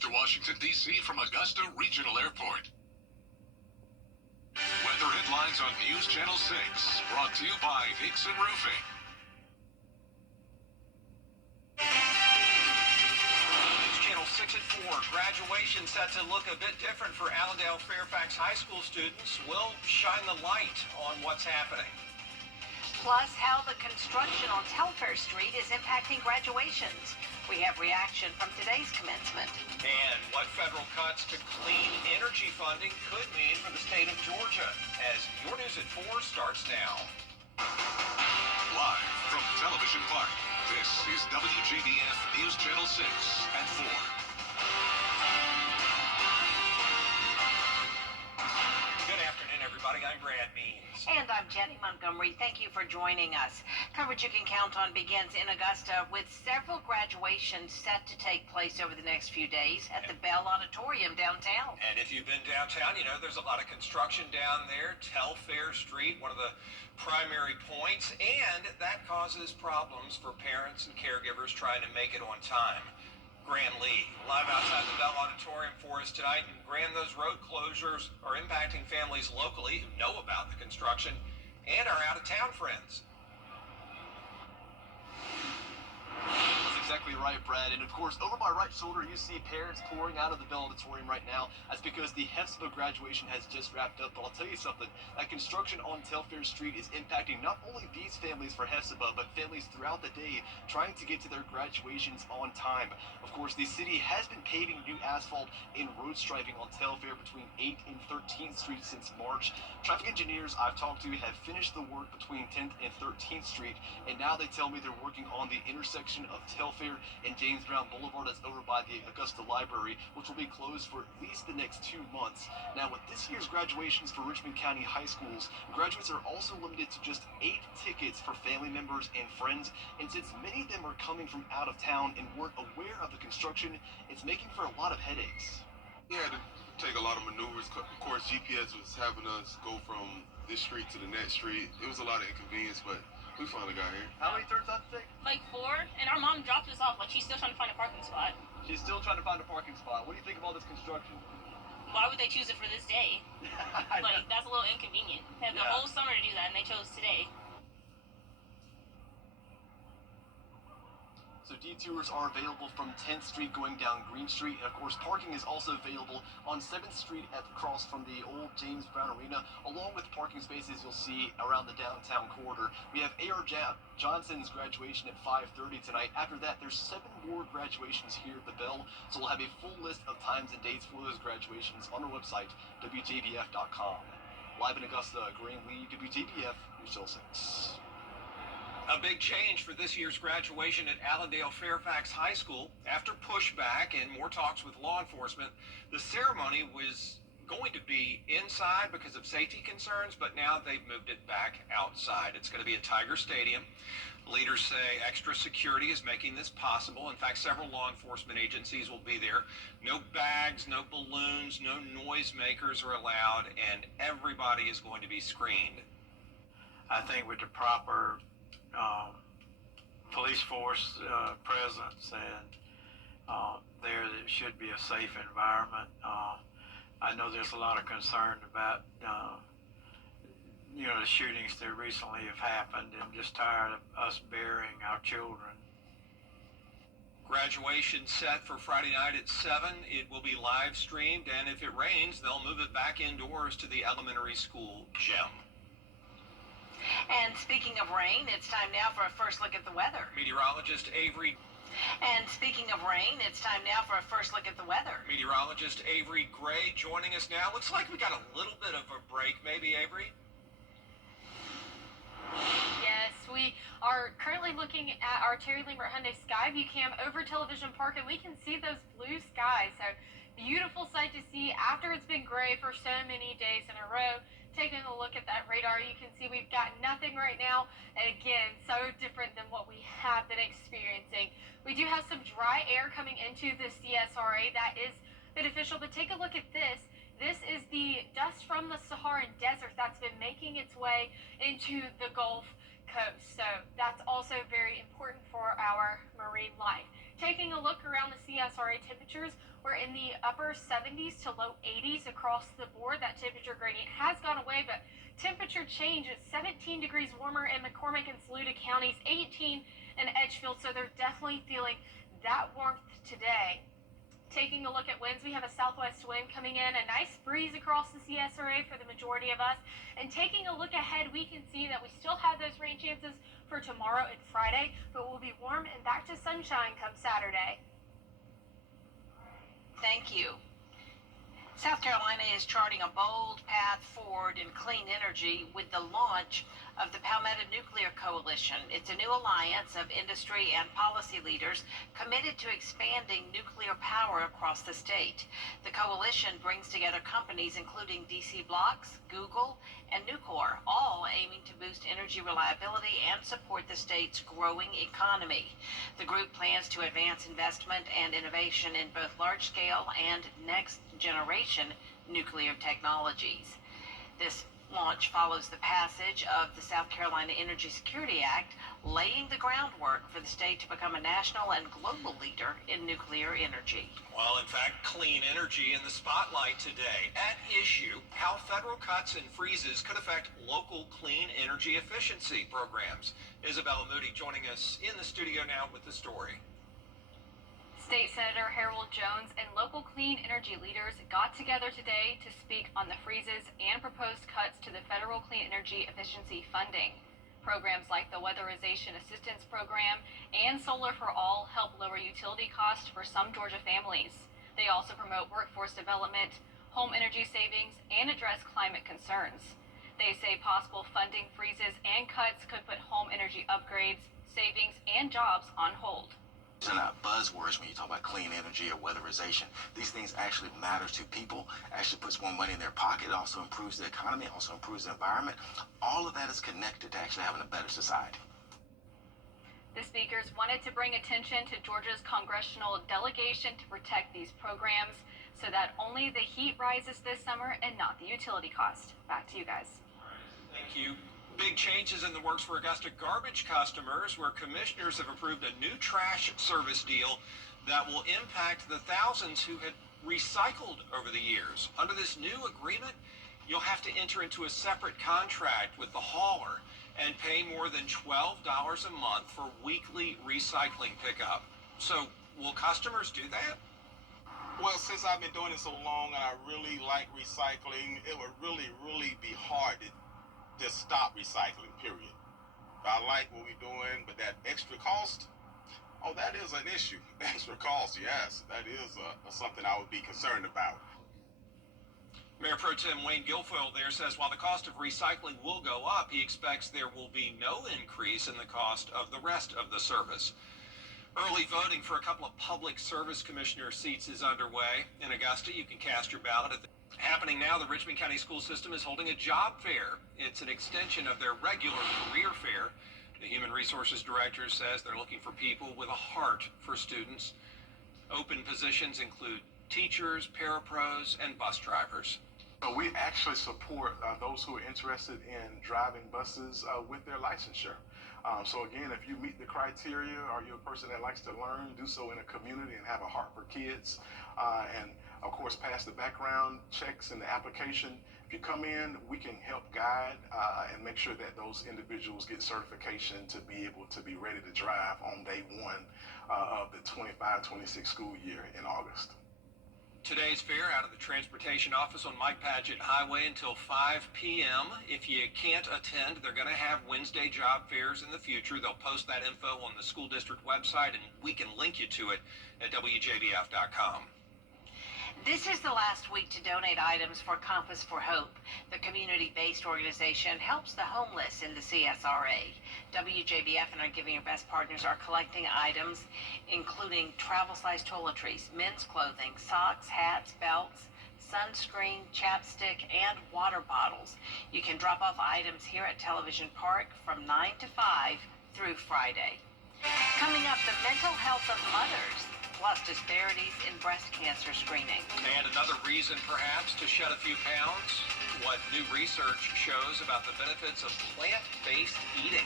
to Washington, D.C. from Augusta Regional Airport. Weather headlines on News Channel 6, brought to you by Hickson Roofing. News Channel 6 at 4. Graduation set to look a bit different for Allendale Fairfax High School students. We'll shine the light on what's happening. Plus, how the construction on Telfair Street is impacting graduations. We have reaction from today's commencement. And what federal cuts to clean energy funding could mean for the state of Georgia. As your News at 4 starts now. Live from Television Park, this is WJBF News Channel 6 at 4. Good afternoon, everybody. I'm Brad Means. And I'm Jenny Montgomery. Thank you for joining us. Coverage you can count on begins in Augusta with several graduations set to take place over the next few days at the Bell Auditorium downtown. And if you've been downtown, you know there's a lot of construction down there. Telfair Street, one of the primary points, and that causes problems for parents and caregivers trying to make it on time. Graham Lee, live outside the Bell Auditorium for us tonight. And Graham, those road closures are impacting families locally who know about the construction and our out-of-town friends. That's exactly right, Brad. And of course, over my right shoulder, you see parents pouring out of the Bell Auditorium right now. That's because the Hefspa graduation has just wrapped up. But I'll tell you something, that construction on Telfair Street is impacting not only these families for Hefspa, but families throughout the day trying to get to their graduations on time. Of course, the city has been paving new asphalt and road striping on Telfair between 8th and 13th Street since March. Traffic engineers I've talked to have finished the work between 10th and 13th Street, and now they tell me they're working on the intersection of Telfair and James Brown Boulevard that's over by the Augusta Library, which will be closed for at least the next 2 months. Now, with this year's graduations for Richmond County high schools, graduates are also limited to just 8 tickets for family members and friends, and since many of them are coming from out of town and weren't aware of the construction, it's making for a lot of headaches. We had to take a lot of maneuvers. Of course, GPS was having us go from this street to the next street. It was a lot of inconvenience, but we finally got here. How many turns out to take? Like 4, and our mom dropped us off. Like, she's still trying to find a parking spot. She's still trying to find a parking spot. What do you think of all this construction? Why would they choose it for this day? Like, that's a little inconvenient. They had the whole summer to do that, and they chose today. So detours are available from 10th Street going down Green Street. And of course, parking is also available on 7th Street at the cross from the old James Brown Arena, along with parking spaces you'll see around the downtown corridor. We have A.R. Johnson's graduation at 5:30 tonight. After that, there's 7 more graduations here at the Bell. So we'll have a full list of times and dates for those graduations on our website, WJBF.com. Live in Augusta, Graham Lee, WJBF, News Channel 6. A big change for this year's graduation at Allendale Fairfax High School. After pushback and more talks with law enforcement, the ceremony was going to be inside because of safety concerns, but now they've moved it back outside. It's going to be at Tiger Stadium. Leaders say extra security is making this possible. In fact, several law enforcement agencies will be there. No bags, no balloons, no noisemakers are allowed, and everybody is going to be screened. I think with the proper police force presence and there should be a safe environment. I know there's a lot of concern about the shootings that recently have happened. I'm just tired of us burying our children. Graduation set for Friday night at 7. It will be live streamed, and if it rains, they'll move it back indoors to the elementary school gym. And speaking of rain, it's time now for a first look at the weather. Meteorologist Avery. And speaking of rain, it's time now for a first look at the weather. Meteorologist Avery Gray joining us now. Looks like we got a little bit of a break, maybe, Avery? Yes, we are currently looking at our Terry Lambert Hyundai Skyview cam over Television Park, and we can see those blue skies. So beautiful sight to see after it's been gray for so many days in a row. Taking a look at that radar, you can see we've got nothing right now. And again, so different than what we have been experiencing. We do have some dry air coming into the CSRA. That is beneficial, but take a look at this. This is the dust from the Saharan desert that's been making its way into the Gulf Coast. So that's also very important for our marine life. Taking a look around the CSRA temperatures, We're in the upper 70s to low 80s across the board. That temperature gradient has gone away, but temperature change is 17 degrees warmer in McCormick and Saluda counties, 18 in Edgefield, so they're definitely feeling that warmth today. Taking a look at winds, we have a southwest wind coming in, a nice breeze across the CSRA for the majority of us. And taking a look ahead, we can see that we still have those rain chances for tomorrow and Friday, but we'll be warm and back to sunshine come Saturday. Thank you. South Carolina is charting a bold path forward in clean energy with the launch of the Palmetto Nuclear Coalition. It's a new alliance of industry and policy leaders committed to expanding nuclear power across the state. The coalition brings together companies including DC Blocks, Google, and Nucor, all aiming to boost energy reliability and support the state's growing economy. The group plans to advance investment and innovation in both large-scale and next-generation nuclear technologies. This launch follows the passage of the South Carolina Energy Security Act, laying the groundwork for the state to become a national and global leader in nuclear energy. Well, in fact, clean energy in the spotlight today. At issue, how federal cuts and freezes could affect local clean energy efficiency programs. Isabella Moody joining us in the studio now with the story. State Senator Harold Jones and local clean energy leaders got together today to speak on the freezes and proposed cuts to the federal clean energy efficiency funding. Programs like the Weatherization Assistance Program and Solar for All help lower utility costs for some Georgia families. They also promote workforce development, home energy savings, and address climate concerns. They say possible funding freezes and cuts could put home energy upgrades, savings, and jobs on hold. These are not buzzwords when you talk about clean energy or weatherization. These things actually matter to people, actually puts more money in their pocket. It also improves the economy, also improves the environment. All of that is connected to actually having a better society. The speakers wanted to bring attention to Georgia's congressional delegation to protect these programs so that only the heat rises this summer and not the utility cost. Back to you guys. Thank you. Big changes in the works for Augusta garbage customers, where commissioners have approved a new trash service deal that will impact the thousands who had recycled over the years. Under this new agreement, you'll have to enter into a separate contract with the hauler and pay more than $12 a month for weekly recycling pickup. So, will customers do that? Well, since I've been doing it so long and I really like recycling, it would really be hard to just stop recycling, period. I like what we're doing, but that extra cost, oh, that is an issue. Extra cost, yes, that is something I would be concerned about. Mayor Pro Tem Wayne Guilfoyle there says while the cost of recycling will go up, he expects there will be no increase in the cost of the rest of the service. Early voting for a couple of public service commissioner seats is underway. In Augusta, you can cast your ballot at the happening now. The Richmond County School System is holding a job fair. It's an extension of their regular career fair. The Human Resources Director says they're looking for people with a heart for students. Open positions include teachers, parapros, and bus drivers. So we actually support those who are interested in driving buses with their licensure. So again, if you meet the criteria or you're a person that likes to learn, do so in a community and have a heart for kids, and of course pass the background checks and the application. If you come in, we can help guide and make sure that those individuals get certification to be able to be ready to drive on day one of the 25-26 school year in August. Today's fair out of the Transportation Office on Mike Padgett Highway until 5 p.m. If you can't attend, they're going to have Wednesday job fairs in the future. They'll post that info on the school district website, and we can link you to it at WJBF.com. This is the last week to donate items for Compass for Hope. The community-based organization helps the homeless in the CSRA. WJBF and our Giving Your Best partners are collecting items including travel-size toiletries, men's clothing, socks, hats, belts, sunscreen, chapstick, and water bottles. You can drop off items here at Television Park from 9 to 5 through Friday. Coming up, the mental health of mothers, plus disparities in breast cancer screening. And another reason, perhaps, to shed a few pounds, what new research shows about the benefits of plant-based eating.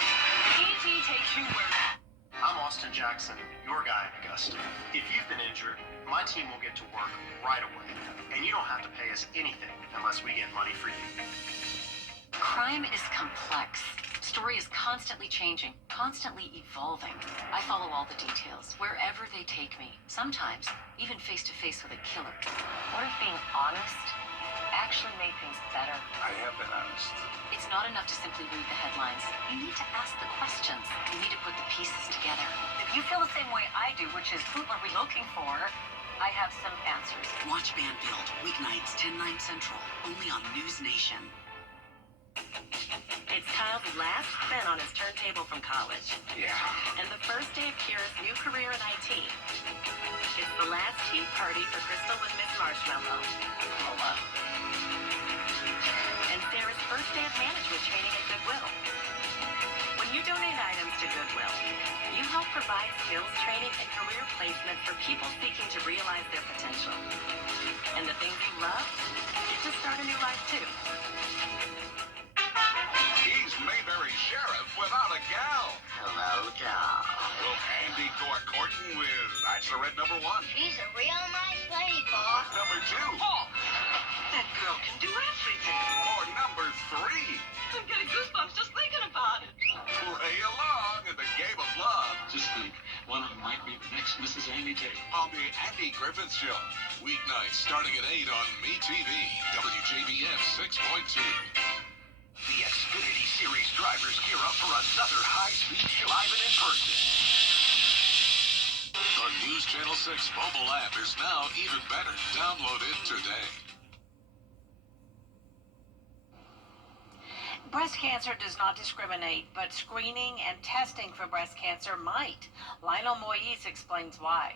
ET takes you where... I'm Austin Jackson, your guy in Augusta. If you've been injured, my team will get to work right away. And you don't have to pay us anything unless we get money for you. Crime is complex. Story is constantly changing, constantly evolving. I follow all the details, wherever they take me. Sometimes, even face to face with a killer. What if being honest actually made things better? I have been honest. It's not enough to simply read the headlines. You need to ask the questions. You need to put the pieces together. If you feel the same way I do, which is who are we looking for, I have some answers. Watch Banfield, weeknights, 10, 9 Central, only on News Nation. It's Kyle's last spin on his turntable from college. Yeah. And the first day of Kira's new career in IT. It's the last tea party for Crystal with Miss Marshmallow. Hello. And Sarah's first day of management training at Goodwill. When you donate items to Goodwill, you help provide skills training and career placement for people seeking to realize their potential. And the things you love, get to start a new life too. He's Mayberry Sheriff without a gal. Hello, doll. Will Andy go a courting with Bachelorette number 1? She's a real nice lady, boss. Number 2? Oh, that girl can do everything. Or number 3? I'm getting goosebumps just thinking about it. Play along in the game of love. Just think, one of them might be the next Mrs. Amy Tate. On the Andy Griffith Show. Weeknights starting at 8 on MeTV. WJBF 6.2. The Xfinity Series drivers gear up for another high-speed driving in person. The News Channel 6 mobile app is now even better. Download it today. Breast cancer does not discriminate, but screening and testing for breast cancer might. Lionel Moise explains why.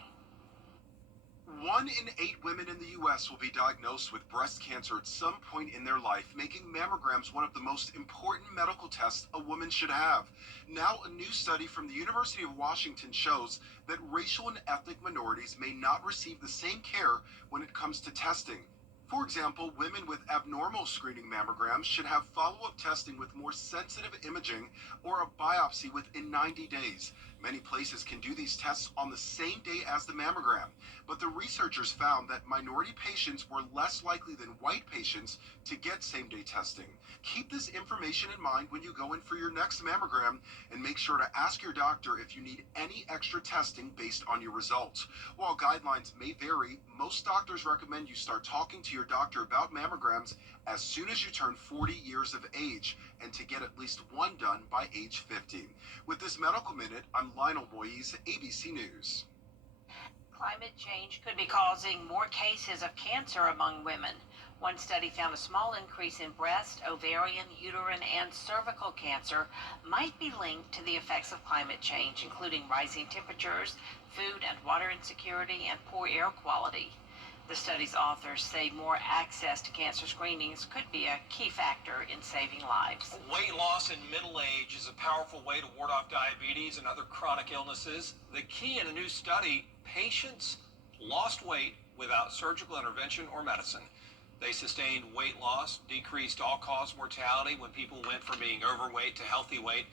1 in 8 women in the U.S. will be diagnosed with breast cancer at some point in their life, making mammograms one of the most important medical tests a woman should have. Now, a new study from the University of Washington shows that racial and ethnic minorities may not receive the same care when it comes to testing. For example, women with abnormal screening mammograms should have follow-up testing with more sensitive imaging or a biopsy within 90 days. Many places can do these tests on the same day as the mammogram, but the researchers found that minority patients were less likely than white patients to get same-day testing. Keep this information in mind when you go in for your next mammogram, and make sure to ask your doctor if you need any extra testing based on your results. While guidelines may vary, most doctors recommend you start talking to your doctor about mammograms as soon as you turn 40 years of age, and to get at least one done by age 50. With this Medical Minute, I'm Lionel Moise, ABC News. Climate change could be causing more cases of cancer among women. One study found a small increase in breast, ovarian, uterine, and cervical cancer might be linked to the effects of climate change, including rising temperatures, food and water insecurity, and poor air quality. The study's authors say more access to cancer screenings could be a key factor in saving lives. Weight loss in middle age is a powerful way to ward off diabetes and other chronic illnesses. The key in a new study, patients lost weight without surgical intervention or medicine. They sustained weight loss, decreased all-cause mortality when people went from being overweight to healthy weight,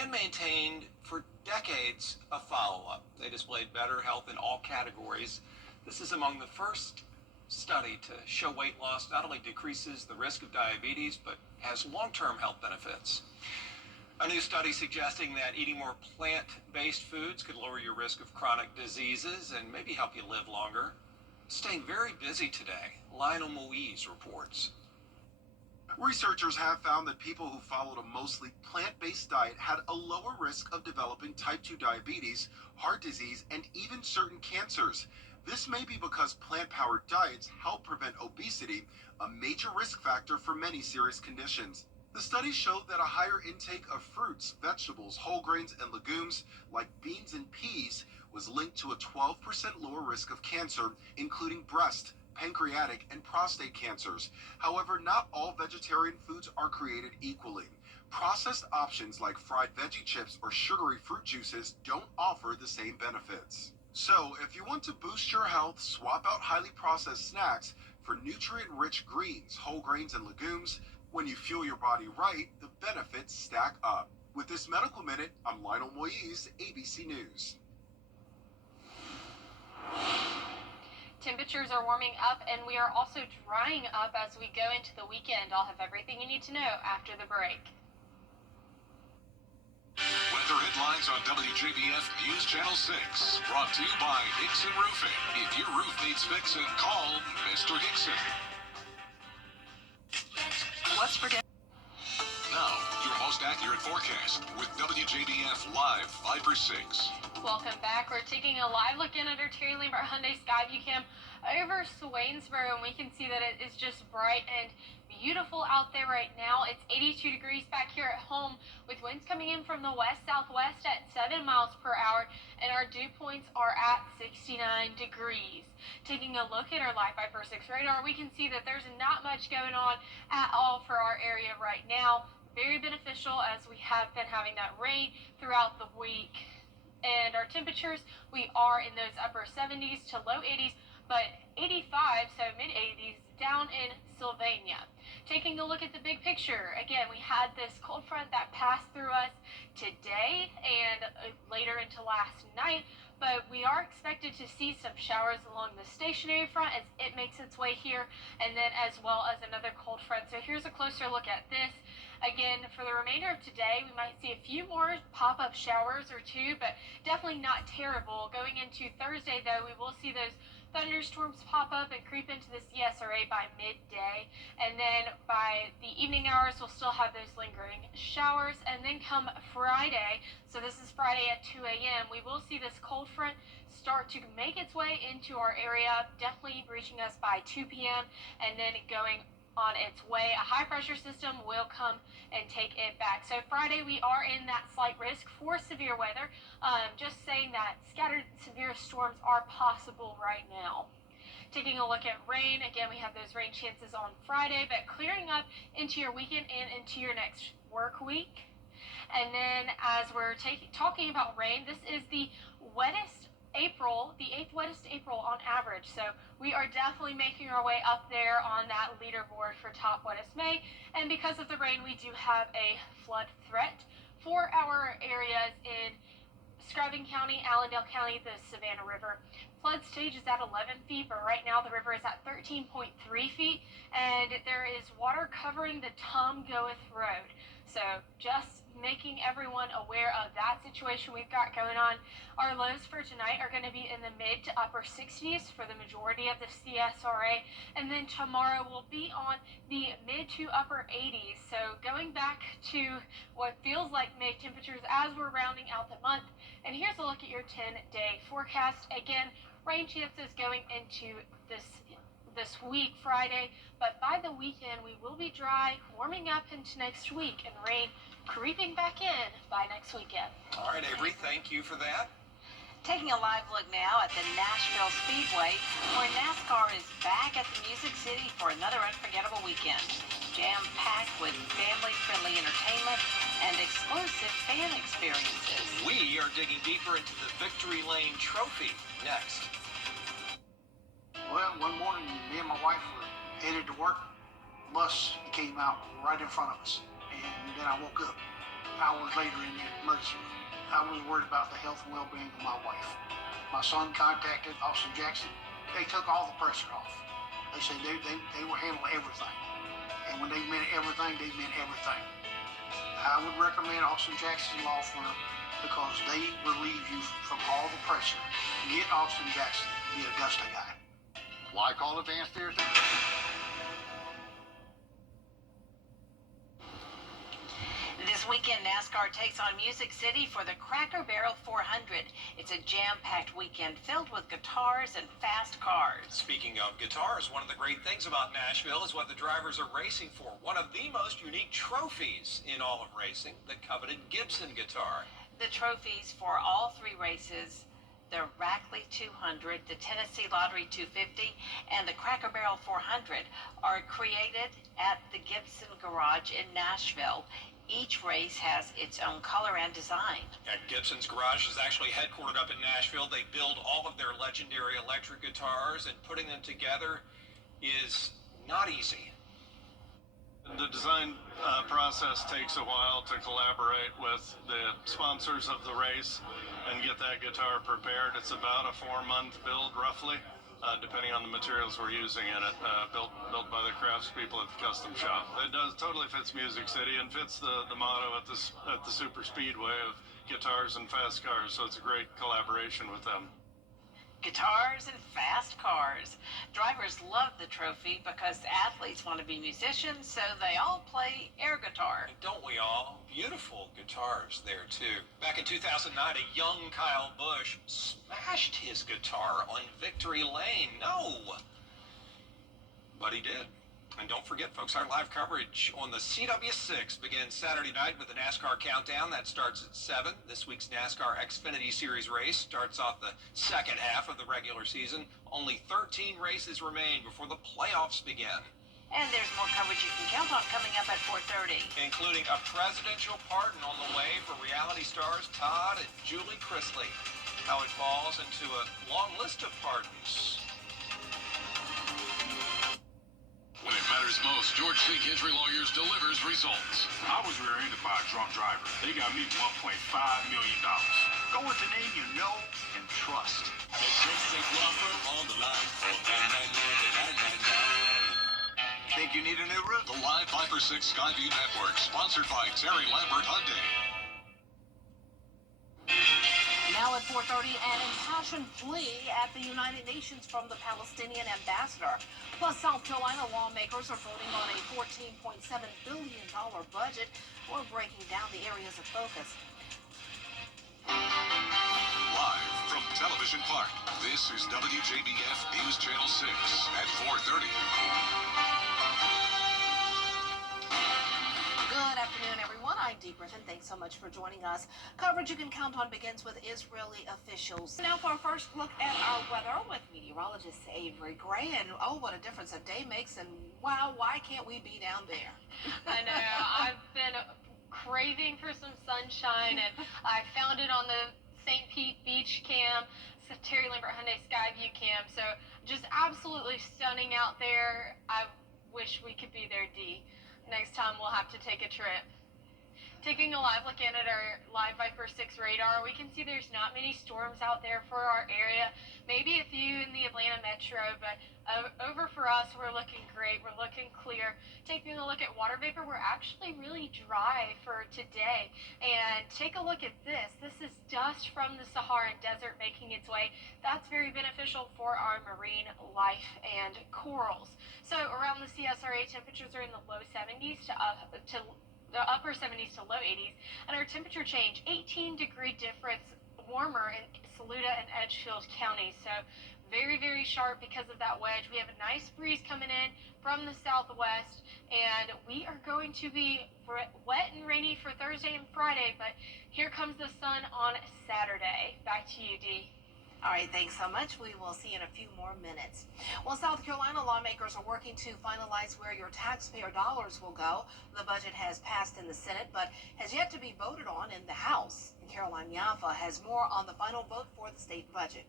and maintained for decades a follow-up. They displayed better health in all categories. This is among the first study to show weight loss not only decreases the risk of diabetes, but has long-term health benefits. A new study suggesting that eating more plant-based foods could lower your risk of chronic diseases and maybe help you live longer. Staying very busy today, Lionel Moise reports. Researchers have found that people who followed a mostly plant-based diet had a lower risk of developing type 2 diabetes, heart disease, and even certain cancers. This may be because plant-powered diets help prevent obesity, a major risk factor for many serious conditions. The study showed that a higher intake of fruits, vegetables, whole grains, and legumes like beans and peas was linked to a 12% lower risk of cancer, including breast, pancreatic, and prostate cancers. However, not all vegetarian foods are created equally. Processed options like fried veggie chips or sugary fruit juices don't offer the same benefits. So, if you want to boost your health, swap out highly processed snacks for nutrient-rich greens, whole grains, and legumes. When you fuel your body right, the benefits stack up. With this Medical Minute, I'm Lionel Moise, ABC News. Temperatures are warming up and we are also drying up as we go into the weekend. I'll have everything you need to know after the break. Weather headlines on WJBF News Channel 6. Brought to you by Hickson Roofing. If your roof needs fixing, call Mr. Hickson. What's for dinner? Now, your most accurate forecast with WJBF Live 5/6. Welcome back. We're taking a live look in under Terry Lambert Hyundai Skyview Cam over Swainsboro, and we can see that it is just bright and beautiful out there right now. It's 82 degrees back here at home with winds coming in from the west-southwest at 7 miles per hour, and our dew points are at 69 degrees. Taking a look at our Live 5/6 radar, we can see that there's not much going on at all for our area right now. Very beneficial as we have been having that rain throughout the week. And our temperatures, we are in those upper 70s to low 80s, but 85, so mid 80s, down in Sylvania. Taking a look at the big picture, again, we had this cold front that passed through us today and later into last night, but we are expected to see some showers along the stationary front as it makes its way here, and then as well as another cold front. So here's a closer look at this. Again, for the remainder of today, we might see a few more pop-up showers or two, but definitely not terrible. Going into Thursday, though, we will see those thunderstorms pop up and creep into the CSRA by midday, and then by the evening hours we'll still have those lingering showers. And then come Friday, so this is Friday at 2 a.m., we will see this cold front start to make its way into our area, definitely reaching us by 2 p.m. and then going on its way. A high pressure system will come and take it back. So Friday we are in that slight risk for severe weather. Just saying that scattered severe storms are possible right now. Taking a look at rain, again we have those rain chances on Friday, but clearing up into your weekend and into your next work week. And then as we're talking about rain, this is the wettest April, the 8th wettest April on average. So we are definitely making our way up there on that leaderboard for top wettest May. And because of the rain, we do have a flood threat for our areas in Scrubbing County, Allendale County, the Savannah River. Flood stage is at 11 feet, but right now the river is at 13.3 feet, and there is water covering the Tom Goeth Road. So just making everyone aware of that situation we've got going on. Our lows for tonight are going to be in the mid to upper 60s for the majority of the CSRA, and then tomorrow will be on the mid to upper 80s. So going back to what feels like May temperatures as we're rounding out the month. And here's a look at your 10-day forecast. Again, rain chances going into this week, Friday, but by the weekend we will be dry, warming up into next week, and rain creeping back in by next weekend. All right, Avery, thank you for that. Taking a live look now at the Nashville Speedway, where NASCAR is back at the Music City for another unforgettable weekend. Jam-packed with family-friendly entertainment and exclusive fan experiences. We are digging deeper into the Victory Lane Trophy next. Well, one morning, me and my wife were headed to work. The bus came out right in front of us. And then I woke up hours later in the emergency room. I was worried about the health and well-being of my wife. My son contacted Austin Jackson. They took all the pressure off. They said they were handling everything. And when they meant everything, they meant everything. I would recommend Austin Jackson Law Firm because they relieve you from all the pressure. Get Austin Jackson, the Augusta guy. Why call Advanced Ears? This weekend, NASCAR takes on Music City for the Cracker Barrel 400. It's a jam-packed weekend filled with guitars and fast cars. Speaking of guitars, one of the great things about Nashville is what the drivers are racing for. One of the most unique trophies in all of racing, the coveted Gibson guitar. The trophies for all three races, the Rackley 200, the Tennessee Lottery 250, and the Cracker Barrel 400, are created at the Gibson Garage in Nashville. Each race has its own color and design. Gibson's Garage is actually headquartered up in Nashville. They build all of their legendary electric guitars, and putting them together is not easy. The design process takes a while to collaborate with the sponsors of the race, and get that guitar prepared. It's about a 4-month build, roughly, depending on the materials we're using in it. Built by the craftspeople at the custom shop. It totally fits Music City and fits the motto at the Super Speedway of guitars and fast cars. So it's a great collaboration with them. Guitars and fast cars. Drivers love the trophy because athletes want to be musicians, so they all play air guitar. And don't we all? Beautiful guitars there, too. Back in 2009, a young Kyle Busch smashed his guitar on Victory Lane. No! But he did. And don't forget, folks, our live coverage on the CW6 begins Saturday night with the NASCAR Countdown. That starts at 7. This week's NASCAR Xfinity Series race starts off the second half of the regular season. Only 13 races remain before the playoffs begin. And there's more coverage you can count on coming up at 4:30. Including a presidential pardon on the way for reality stars Todd and Julie Chrisley. How it falls into a long list of pardons. When it matters most, George Sink Injury Lawyers delivers results. I was rear-ended by a drunk driver. They got me $1.5 million. Go with the name you know and trust. On the line for Think you need a new roof? the Live Viper 6 Skyview Network, sponsored by Terry Lambert Hyundai. Now at 4:30, an impassioned plea at the United Nations from the Palestinian ambassador. Plus, South Carolina lawmakers are voting on a $14.7 billion budget. We're breaking down the areas of focus. Live from Television Park, this is WJBF News Channel 6 at 4:30. Good afternoon, everyone. I'm Dee Griffin. Thanks so much for joining us. Coverage you can count on begins with Israeli officials. Now for our first look at our weather with meteorologist Avery Gray. And oh, what a difference a day makes. And wow, why can't we be down there? I know. I've been craving for some sunshine, and I found it on the St. Pete Beach Cam, Terry Lambert Hyundai Skyview Cam. So just absolutely stunning out there. I wish we could be there, Dee. Next time we'll have to take a trip. Taking a live look in at our live Viper 6 radar, we can see there's not many storms out there for our area. Maybe a few in the Atlanta metro, but over for us, we're looking great. We're looking clear. Taking a look at water vapor, we're actually really dry for today. And take a look at this. This is dust from the Saharan Desert making its way. That's very beneficial for our marine life and corals. So around the CSRA, temperatures are in the low 70s to the upper 70s to low 80s, and our temperature change 18-degree difference warmer in Saluda and Edgefield counties. So very, very sharp because of that wedge. We have a nice breeze coming in from the southwest, and we are going to be wet and rainy for Thursday and Friday, but here comes the sun on Saturday. Back to you, Dee. All right, thanks so much. We will see in a few more minutes. Well, South Carolina lawmakers are working to finalize where your taxpayer dollars will go. The budget has passed in the Senate, but has yet to be voted on in the House. And Caroline Yaffa has more on the final vote for the state budget.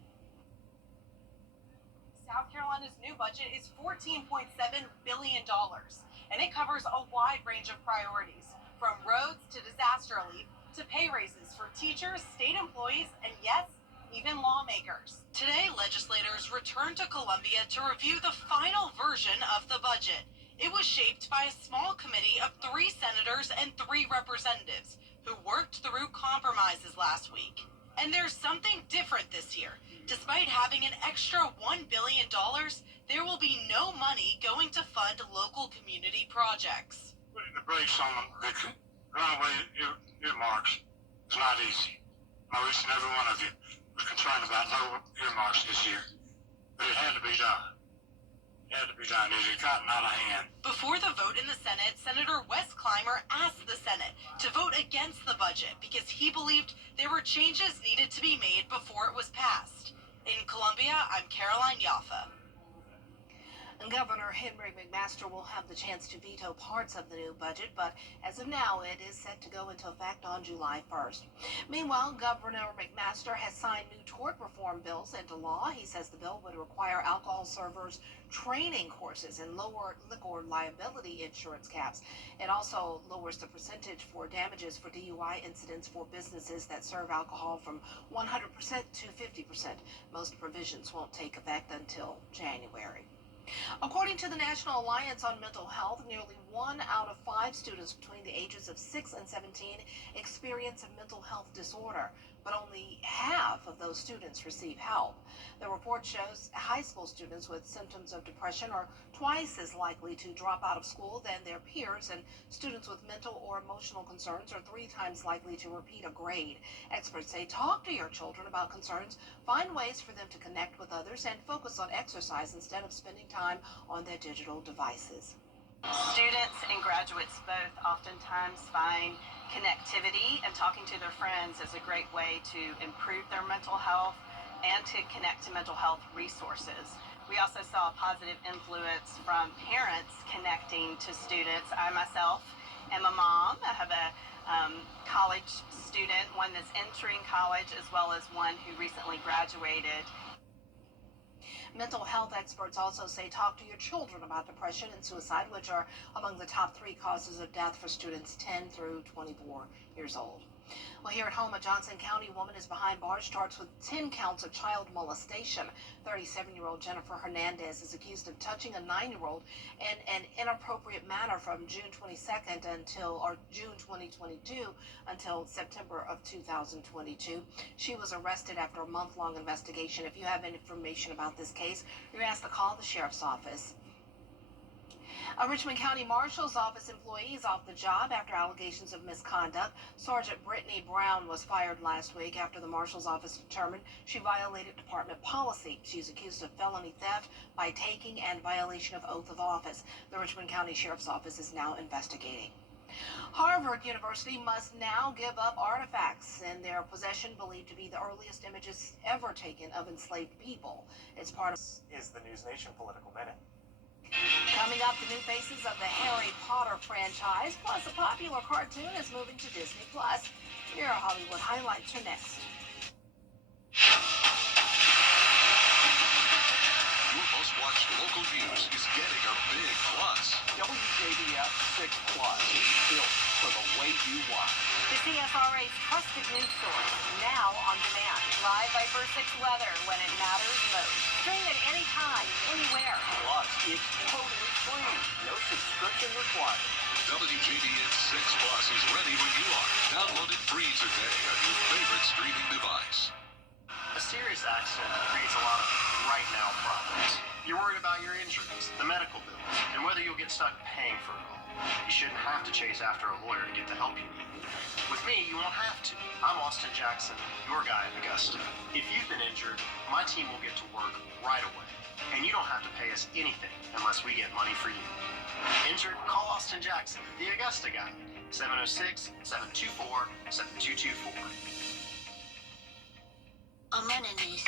South Carolina's new budget is $14.7 billion, and it covers a wide range of priorities, from roads to disaster relief to pay raises for teachers, state employees, and yes, even lawmakers. Today, legislators returned to Columbia to review the final version of the budget. It was shaped by a small committee of 3 senators and 3 representatives who worked through compromises last week. And there's something different this year. Despite having an extra $1 billion, there will be no money going to fund local community projects. Putting the brakes on the runaway earmarks is not easy. I know each and every one of you was concerned about no earmarks this year, but it had to be done. It had to be done. It had gotten out of hand. Before the vote in the Senate, Senator Wes Clymer asked the Senate to vote against the budget because he believed there were changes needed to be made before it was passed. In Columbia, I'm Caroline Yaffa. And Governor Henry McMaster will have the chance to veto parts of the new budget, but as of now, it is set to go into effect on July 1st. Meanwhile, Governor McMaster has signed new tort reform bills into law. He says the bill would require alcohol servers training courses and lower liquor liability insurance caps. It also lowers the percentage for damages for DUI incidents for businesses that serve alcohol from 100% to 50%. Most provisions won't take effect until January. According to the National Alliance on Mental Health, nearly 1 out of 5 students between the ages of 6 and 17 experience a mental health disorder, but only half of those students receive help. The report shows high school students with symptoms of depression are twice as likely to drop out of school than their peers, and students with mental or emotional concerns are 3 times likely to repeat a grade. Experts say talk to your children about concerns, find ways for them to connect with others, and focus on exercise instead of spending time on their digital devices. Students and graduates both oftentimes find connectivity and talking to their friends is a great way to improve their mental health and to connect to mental health resources. We also saw a positive influence from parents connecting to students. I myself am a mom. I have a college student, one that's entering college, as well as one who recently graduated. Mental health experts also say talk to your children about depression and suicide, which are among the top 3 causes of death for students 10 through 24 years old. Well, here at home, a Johnson County woman is behind bars charged with 10 counts of child molestation. 37-year-old Jennifer Hernandez is accused of touching a 9-year-old in an inappropriate manner from June 2022 until September of 2022. She was arrested after a month-long investigation. If you have any information about this case, you're asked to call the sheriff's office. A Richmond County Marshal's Office employee is off the job after allegations of misconduct. Sergeant Brittany Brown was fired last week after the Marshal's Office determined she violated department policy. She's accused of felony theft by taking and violation of oath of office. The Richmond County Sheriff's Office is now investigating. Harvard University must now give up artifacts in their possession believed to be the earliest images ever taken of enslaved people. It's part of Is the News Nation Political Minute. Coming up, the new faces of the Harry Potter franchise, plus a popular cartoon is moving to Disney+. Your Hollywood highlights are next. Your most watched local news is getting a big plus. WJBF 6 Plus, built for the way you want. The CSRA's trusted news source, now on demand. Live Viper 6 weather when it matters most. Stream it anytime, anywhere. Plus, it's totally free. No subscription required. WJBF 6 Plus is ready when you are. Download it free today on your favorite streaming device. A serious accident creates a lot of right now problems. You're worried about your injuries, the medical bills, and whether you'll get stuck paying for it all. You shouldn't have to chase after a lawyer to get the help you need. With me, you won't have to. I'm Austin Jackson, your guy in Augusta. If you've been injured, my team will get to work right away. And you don't have to pay us anything unless we get money for you. Injured? Call Austin Jackson, the Augusta guy. 706-724-7224. I'm running this.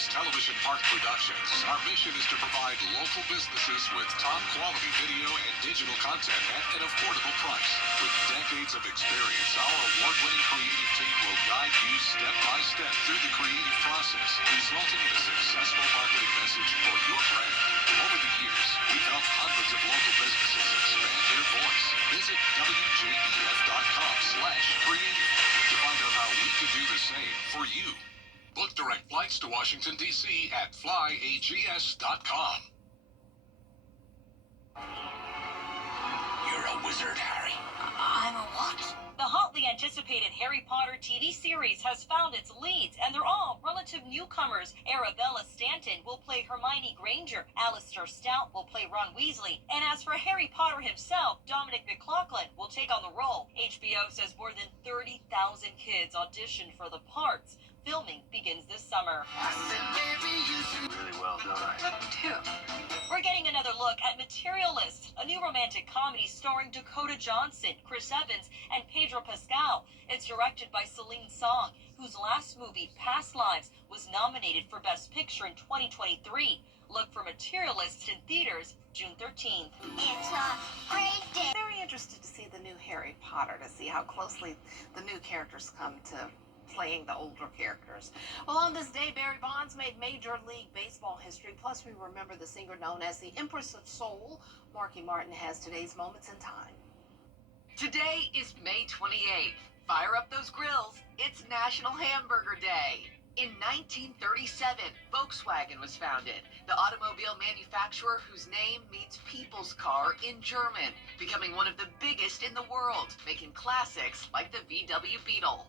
Television Park Productions. Our mission is to provide local businesses with top quality video and digital content at an affordable price. With decades of experience, our award-winning creative team will guide you step by step through the creative process, resulting in a successful marketing message for your brand. Over the years, we've helped hundreds of local businesses expand their voice. Visit WJBF.com/creative to find out how we can do the same for you. Book direct flights to Washington, D.C. at flyags.com. You're a wizard, Harry. I'm a what? The hotly anticipated anticipated Harry Potter TV series has found its leads, and they're all relative newcomers. Arabella Stanton will play Hermione Granger, Alistair Stout will play Ron Weasley, and as for Harry Potter himself, Dominic McLaughlin will take on the role. HBO says more than 30,000 kids auditioned for the parts. Filming begins this summer. Really well done. Too. We're getting another look at Materialist, a new romantic comedy starring Dakota Johnson, Chris Evans, and Pedro Pascal. It's directed by Celine Song, whose last movie, Past Lives, was nominated for Best Picture in 2023. Look for Materialist in theaters June 13th. It's a great day. Very interested to see the new Harry Potter, to see how closely the new characters come to playing the older characters. Well, on this day, Barry Bonds made Major League Baseball history. Plus, we remember the singer known as the Empress of Soul. Marky Martin has today's moments in time. Today is May 28th. Fire up those grills. It's National Hamburger Day. In 1937, Volkswagen was founded, the automobile manufacturer whose name means people's car in German, becoming one of the biggest in the world, making classics like the VW Beetle.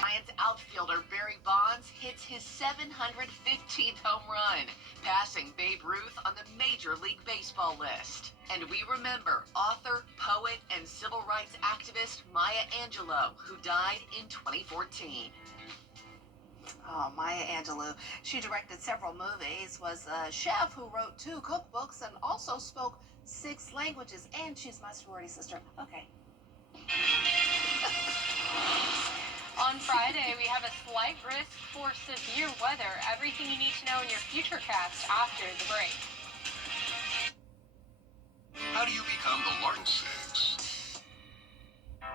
Giants outfielder Barry Bonds hits his 715th home run, passing Babe Ruth on the Major League Baseball list. And we remember author, poet, and civil rights activist Maya Angelou, who died in 2014. Oh, Maya Angelou. She directed several movies, was a chef who wrote 2 cookbooks, and also spoke 6 languages. And she's my sorority sister. Okay. On Friday, we have a slight risk for severe weather. Everything you need to know in your futurecast after the break. How do you become the largest?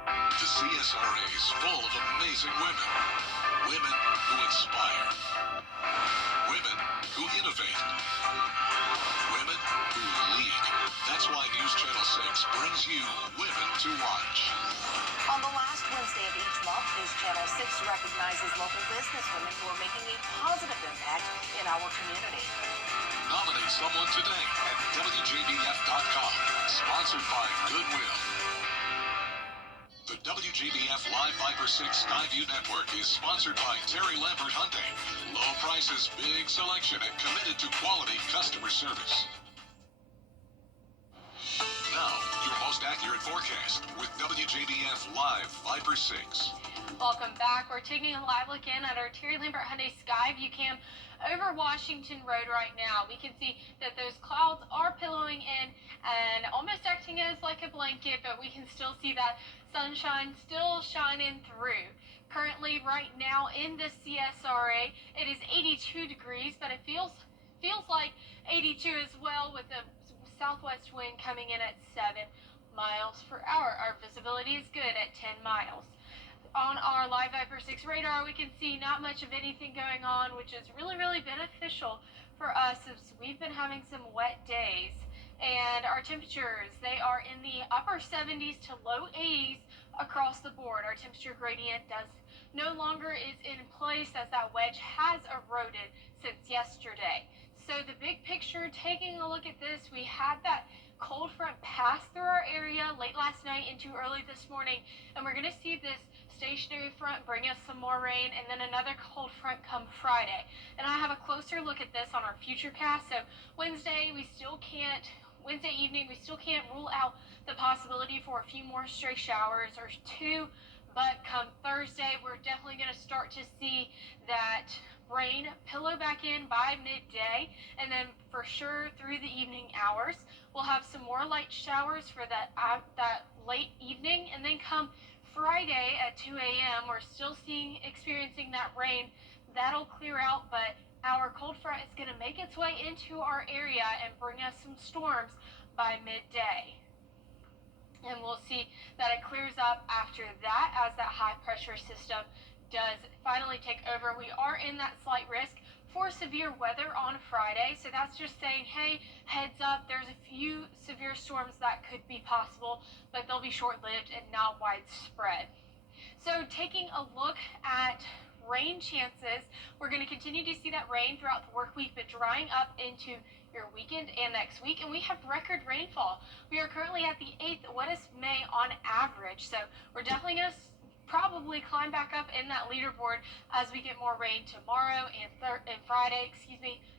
The CSRA is full of amazing women. Women who inspire. Women who innovate. Women who lead. That's why News Channel 6 brings you Women to Watch. On the last Wednesday of each month, News Channel 6 recognizes local businesswomen who are making a positive impact in our community. Nominate someone today at WJBF.com. Sponsored by Goodwill. The WJBF Live Viper 6 Skyview Network is sponsored by Terry Lambert Hyundai. Low prices, big selection, and committed to quality customer service. Now, your most accurate forecast with WJBF Live Viper 6. Welcome back. We're taking a live look in at our Terry Lambert Hyundai Skyview cam over Washington Road right now. We can see that those clouds are pillowing in and almost acting as like a blanket, but we can still see that sunshine still shining through. Currently, right now in the CSRA, it is 82 degrees, but it feels like 82 as well, with the southwest wind coming in at 7 miles per hour. Our visibility is good at 10 miles. On our Live Viper 6 radar, we can see not much of anything going on, which is really, really beneficial for us as we've been having some wet days. And our temperatures, they are in the upper 70s to low 80s across the board. Our temperature gradient no longer is in place as that wedge has eroded since yesterday. So the big picture, taking a look at this, we had that cold front pass through our area late last night into early this morning, and we're going to see this stationary front bring us some more rain, and then another cold front come Friday. And I have a closer look at this on our futurecast. So Wednesday evening, we still can't rule out the possibility for a few more stray showers or 2, but come Thursday, we're definitely going to start to see that rain pillow back in by midday, and then for sure through the evening hours, we'll have some more light showers for that late evening, and then come Friday at 2 a.m., we're still experiencing that rain. That'll clear out, but our cold front is going to make its way into our area and bring us some storms by midday. And we'll see that it clears up after that as that high pressure system does finally take over. We are in that slight risk for severe weather on Friday, so that's just saying, hey, heads up, there's a few severe storms that could be possible, but they'll be short-lived and not widespread. So taking a look at rain chances, we're going to continue to see that rain throughout the work week, but drying up into your weekend and next week, and we have record rainfall. We are currently at the 8th wettest May on average, so we're definitely going to probably climb back up in that leaderboard as we get more rain tomorrow and Friday,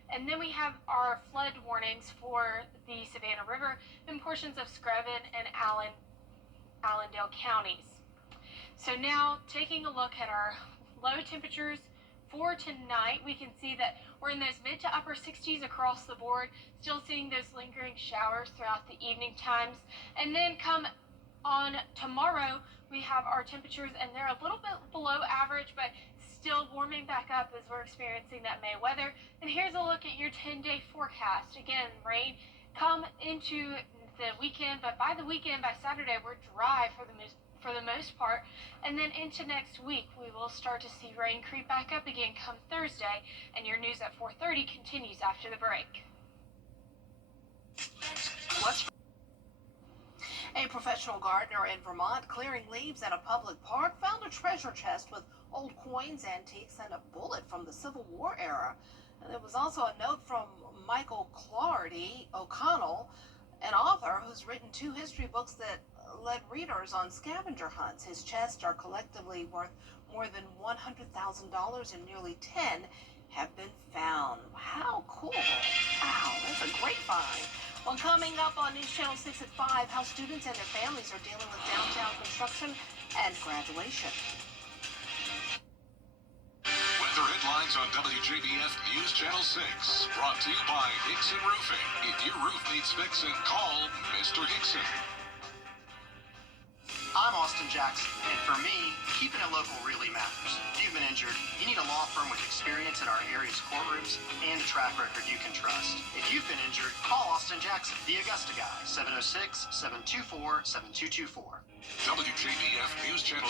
and then we have our flood warnings for the Savannah River and portions of Screven and Allendale counties. So now taking a look at our low temperatures for tonight, we can see that we're in those mid to upper 60s across the board, still seeing those lingering showers throughout the evening times. And then come on tomorrow, we have our temperatures, and they're a little bit below average, but still warming back up as we're experiencing that May weather. And here's a look at your 10-day forecast. Again, rain come into the weekend, but by the weekend, by Saturday, we're dry for the most part. And then into next week, we will start to see rain creep back up again come Thursday, and your news at 4:30 continues after the break. A professional gardener in Vermont clearing leaves at a public park found a treasure chest with old coins, antiques, and a bullet from the Civil War era. And there was also a note from Michael Clardy O'Connell, an author who's written 2 history books that led readers on scavenger hunts. His chests are collectively worth more than $100,000, and nearly 10 have been found. How cool. Wow, that's a great find. Well, coming up on News Channel 6 at 5, how students and their families are dealing with downtown construction and graduation. Weather headlines on WJBF News Channel 6. Brought to you by Hickson Roofing. If your roof needs fixing, call Mr. Hickson. I'm Austin Jackson, and for me, keeping it local really matters. If you've been injured, you need a law firm with experience in our area's courtrooms and a track record you can trust. If you've been injured, call Austin Jackson, the Augusta guy, 706-724-7224. WJBF News Channel